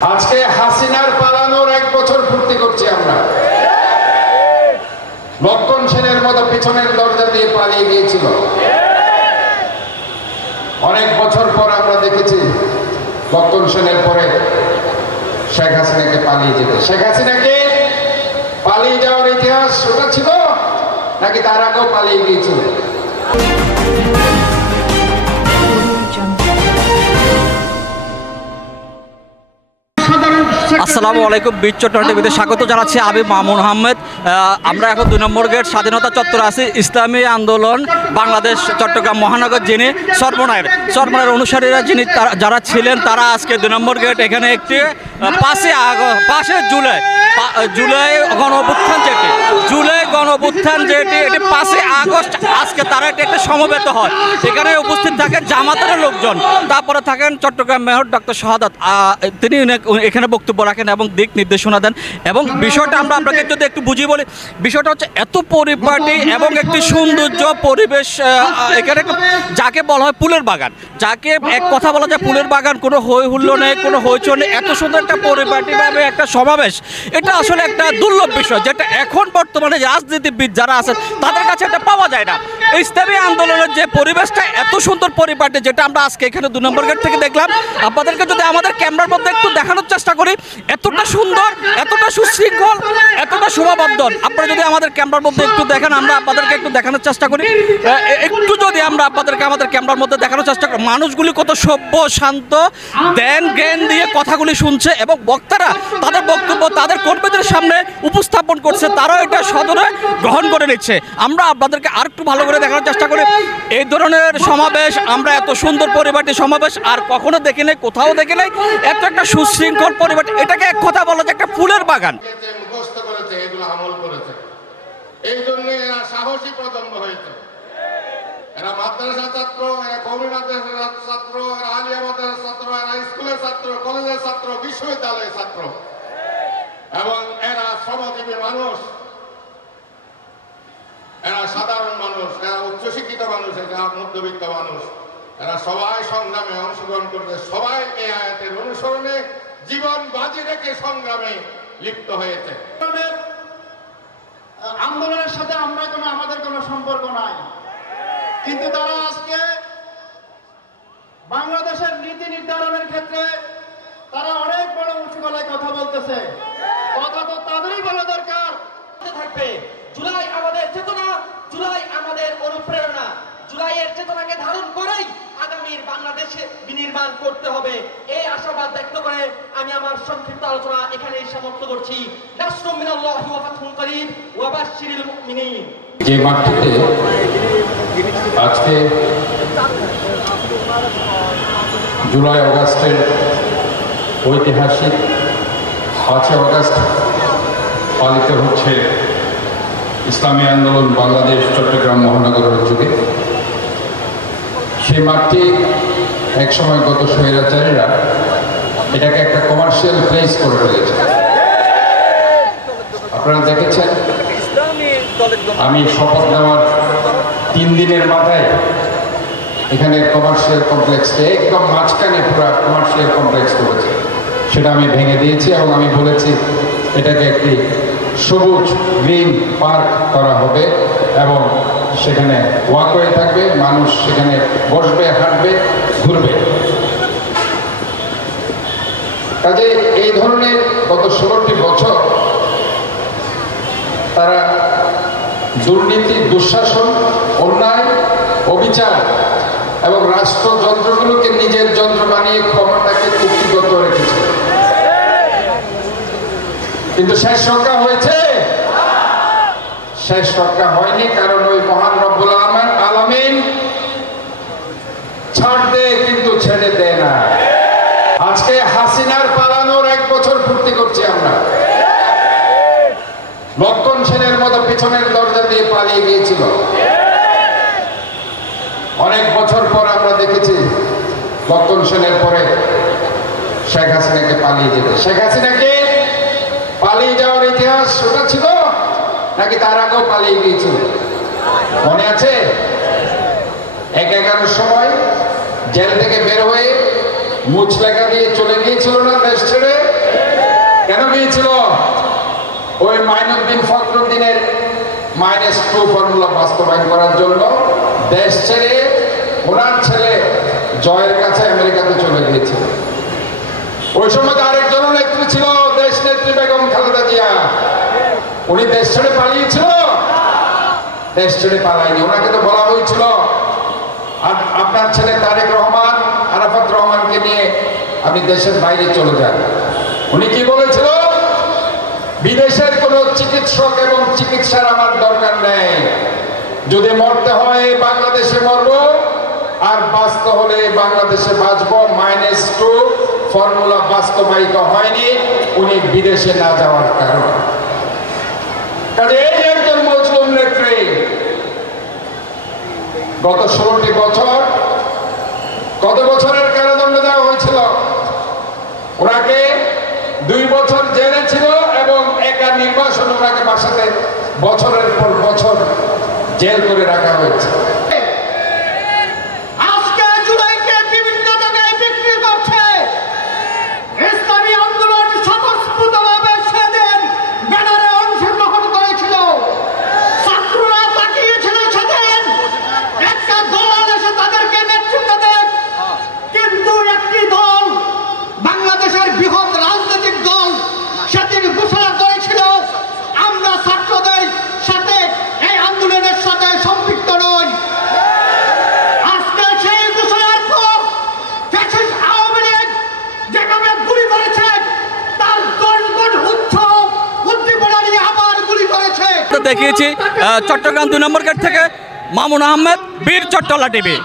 আজকে হাসিনার পালানোর 1 বছর পূর্তি করছি আমরা। লক্ষণ সেনের মতো পিছনের দরজা দিয়ে পালিয়ে গিয়েছিল। অনেক বছর পর আমরা দেখেছি লক্ষণ সেনের পরে শেখ হাসিনাকে পালিয়ে যেতে। শেখ হাসিনাকে পালিয়ে যাওয়ার ইতিহাস ওটা ছিল নাকি তার আগেও পালিয়ে গিয়েছিল? আসসালামু আলাইকুম। বিচ চট্টগ্রাম টিভিতে স্বাগত জানাচ্ছি আমি মামুন আহমেদ। আমরা এখন 2 নম্বর গেট স্বাধীনতা চত্বরে আছি। ইসলামী আন্দোলন বাংলাদেশ চট্টগ্রাম মহানগর যিনি সরমনের অনুসারীরা যারা ছিলেন তারা আজকে 2 নম্বর গেট এখানে একটি 5 জুলাই গণ অভ্যুত্থান যেটি এটি 5 আগস্ট আজকে তারা একটা সমবেত হয়। এখানে উপস্থিত থাকেন জামাতের লোকজন, তারপরে থাকেন চট্টগ্রাম মেয়র ডক্টর শাহাদাত, তিনি এখানে বক্তব্য রাখেন এবং দিক নির্দেশনা দেন। এবং বিষয়টা আমরা আপনাকে যদি একটু বুঝিয়ে বলি, বিষয়টা হচ্ছে এত পরিপাটি এবং একটি সৌন্দর্য পরিবেশ এখানে, যাকে বলা হয় ফুলের বাগান, যাকে এক কথা বলা যায় ফুলের বাগান, কোনো হই হুল্লো নেই, কোনো হইচই নেই, এত সুন্দর একটা পরিপাটিভাবে একটা সমাবেশ। এটা আসলে একটা দুর্লভ বিষয়, যেটা এখন বর্তমানে রাজনীতিবিদ যারা আছেন তাদের কাছে এটা পাওয়া যায় না। ইসলামী আন্দোলনের যে পরিবেশটা এত সুন্দর পরিপাটি, যেটা আমরা আজকে এখানে 2 নম্বর গেট থেকে দেখলাম, আপনাদেরকে যদি আমাদের ক্যামেরার মধ্যে একটু দেখানোর চেষ্টা করি, এতটা সুন্দর, এতটা সুশৃঙ্খল, এতটা শোভাবর্ধন। আপনারা যদি আমাদের ক্যামেরার মধ্যে একটু দেখেন, আমরা আপনাদেরকে একটু দেখানোর চেষ্টা করি, একটু যদি আমরা আপনাদেরকে আমাদের ক্যামেরার মধ্যে দেখানোর চেষ্টা করি, মানুষগুলি কত সভ্য, শান্ত, জ্ঞান দিয়ে কথাগুলি শুনছে এবং বক্তারা তাদের বক্তব্য তাদের কর্মীদের সামনে উপস্থাপন করছে, তারাও এটা সদরে গ্রহণ করে নিচ্ছে। আমরা আপনাদেরকে আর একটু ভালো করে দেখানোর চেষ্টা করি। এই ধরনের সমাবেশ আমরা এত সুন্দর পরিপাটি সমাবেশ আর কখনো দেখি নাই, কোথাও দেখি নাই, এত একটা সুশৃঙ্খল পরিবেশ। এটাকে এক কথা বলা যায় একটা ফুলের বাগান। মুখস্থ করেছে, এগুলো আমল করেছে, এই জন্য এরা সাহসী প্রজন্ম হয়েছে। এরা মাদ্রাসা ছাত্র, এরা কওমি মাদ্রাসার ছাত্র, এরা আলিয়া মাদ্রাসার ছাত্র, এরা স্কুলের ছাত্র, কলেজের ছাত্র, বিশ্ববিদ্যালয়ের ছাত্র, এবং এরা শ্রমজীবী মানুষ, এরা সাধারণ মানুষ, এরা উচ্চশিক্ষিত মানুষ, এরা মধ্যবিত্ত মানুষ। এরা সবাই সংগ্রামে অংশগ্রহণ করতে, সবাই এই আয়াতের অনুসরণে জীবন বাজি রেখে সংগ্রামে লিপ্ত হয়েছে। আন্দোলনের সাথে আমাদের কোনো সম্পর্ক নাই, কিন্তু তারা আজকে বাংলাদেশের নীতি নির্ধারণের ক্ষেত্রে তারা অনেক বড় উঁচু গলায় কথা বলতেছে। কথা তো তাদেরই বলা দরকার থাকবে। জুলাই আমাদের চেতনা, জুলাই আমাদের অনুপ্রেরণা, জুলাইয়ের চেতনাকে ধারণ করেই আগামীর বাংলাদেশে বিনির্মাণ করতে হবে। এই আশাবাদ ব্যক্ত করে আমি আমার সংক্ষিপ্ত আলোচনা এখানেই সমাপ্ত করছি। নাসরুম মিনাল্লাহি ওয়া ফাতহুন করিব ওয়া বাশশিরিল মুমিনিন। যে মাঠটিতে আজকে জুলাই আগস্টের ঐতিহাসিক 5 আগস্ট পালিত হচ্ছে ইসলামী আন্দোলন বাংলাদেশ চট্টগ্রাম মহানগরের উদ্যোগে, সেই মাঠটি একসময় গত স্বৈরাচারীরা এটাকে একটা কমার্শিয়াল প্লেস করে ফেলেছে। আপনারা দেখেছেন, আমি শপথ নেওয়ার 3 দিনের মাথায় এখানে কমার্শিয়াল কমপ্লেক্সকে একদম মাঝখানে পুরো কমার্শিয়াল কমপ্লেক্স করেছে, সেটা আমি ভেঙে দিয়েছি এবং আমি বলেছি এটাকে একটি সবুজ গ্রিন পার্ক করা হবে এবং সেখানে ওয়াকওয়ে থাকবে, মানুষ সেখানে বসবে, হাঁটবে, ঘুরবে। কাজে এই ধরনের গত 16টি বছর তারা দুর্নীতি, দুঃশাসন, অন্যায়, অবিচার এবং রাষ্ট্রযন্ত্রগুলোকে নিজের যন্ত্র বানিয়ে ক্ষমতাকে কুক্ষিগত রেখেছে। কিন্তু শেষ রক্ষা হয়েছে? শেষ রক্ষা হয়নি, কারণ ওই মহান রব্বুল আলামিন ছাড় দেয় কিন্তু ছেড়ে দেয় না। আজকে হাসিনার পালানোর 1 বছর পূর্তি করছি আমরা। লক্ষণ সেনের মতো পিছনের দরজা দিয়ে পালিয়ে গিয়েছিল। অনেক বছর পর আমরা দেখেছি লক্ষণ সেনের পরে শেখ হাসিনাকে পালিয়ে যেতে। শেখ হাসিনাকে পালিয়ে যাওয়ার ইতিহাস ওটা ছিল নাকি তার আগেও পালিয়ে গিয়েছিল? মনে আছে 11-11 সময় জেল থেকে বের হয়ে মুচলেখা দিয়ে চলে গিয়েছিল না দেশ ছেড়ে? কেন গিয়েছিল? ওই মাইনুদ্দিন ফখরুদ্দিনের -2 ফর্মুলা বাস্তবায়ন করার জন্য দেশ ছেড়ে ওনার ছেলে জয়ের কাছে আমেরিকাতে চলে গিয়েছিল। ওই সময় আরেকজন নেত্রী ছিল, দেশ নেত্রী বেগম খালেদা জিয়া। উনি দেশ ছেড়ে পালিয়েছিল? দেশ ছেড়ে পালায়নি। ওনাকে তো বলা হয়েছিল আপনার ছেলে তারেক রহমান, আরাফাত রহমানকে নিয়ে আপনি দেশের বাইরে চলে যান। উনি কি বলেছিল? বিদেশের কোনো চিকিৎসক এবং চিকিৎসার আমার দরকার নেই, যদি মরতে হয় বাংলাদেশে মরব, আর বাঁচতে হলে বাংলাদেশে বাঁচব। -2 ফর্মুলা বাস্তবায়িত হয়নি উনি বিদেশে না যাওয়ার কারণে। কাজে এই একজন মজলুম নেত্রী গত 16টি বছর, কত বছরের কারাদণ্ড দেওয়া হয়েছিল? ওনাকে 2 বছর জেলে ছিল এবং একা নির্বাসন ওনাকে বাসাতে বছরের পর বছর জেল করে রাখা হয়েছে। আজকে জুলাইকে বিভিন্ন জায়গায় বিক্রি করছে। ইসলামী আন্দোলন স্বতঃস্ফূর্তভাবে সেদিন ব্যানারে অংশগ্রহণ করেছিল। ছাত্ররা তাকিয়েছিল সেদিন একটা দল এসে তাদেরকে নেতৃত্ব দেয়, কিন্তু একটি দল, বাংলাদেশের বৃহৎ রাজনৈতিক দল, সেদিন ঘোষণা করেছিল আমরা ছাত্রদের সাথে এই আন্দোলনের সাথে সম্পৃক্ত নই। আজকে সেই ঘোষণার পর ফ্যাসিস্ট আওয়ামী লীগ যেভাবে গুলি করেছে, তার 10 গুণ উচ্চ উদ্দীপনা নিয়ে আবার গুলি করেছে। দেখিয়েছি চট্টগ্রাম 2 নম্বর গেট থেকে মামুন আহমেদ, বীর চট্টলা টিভি।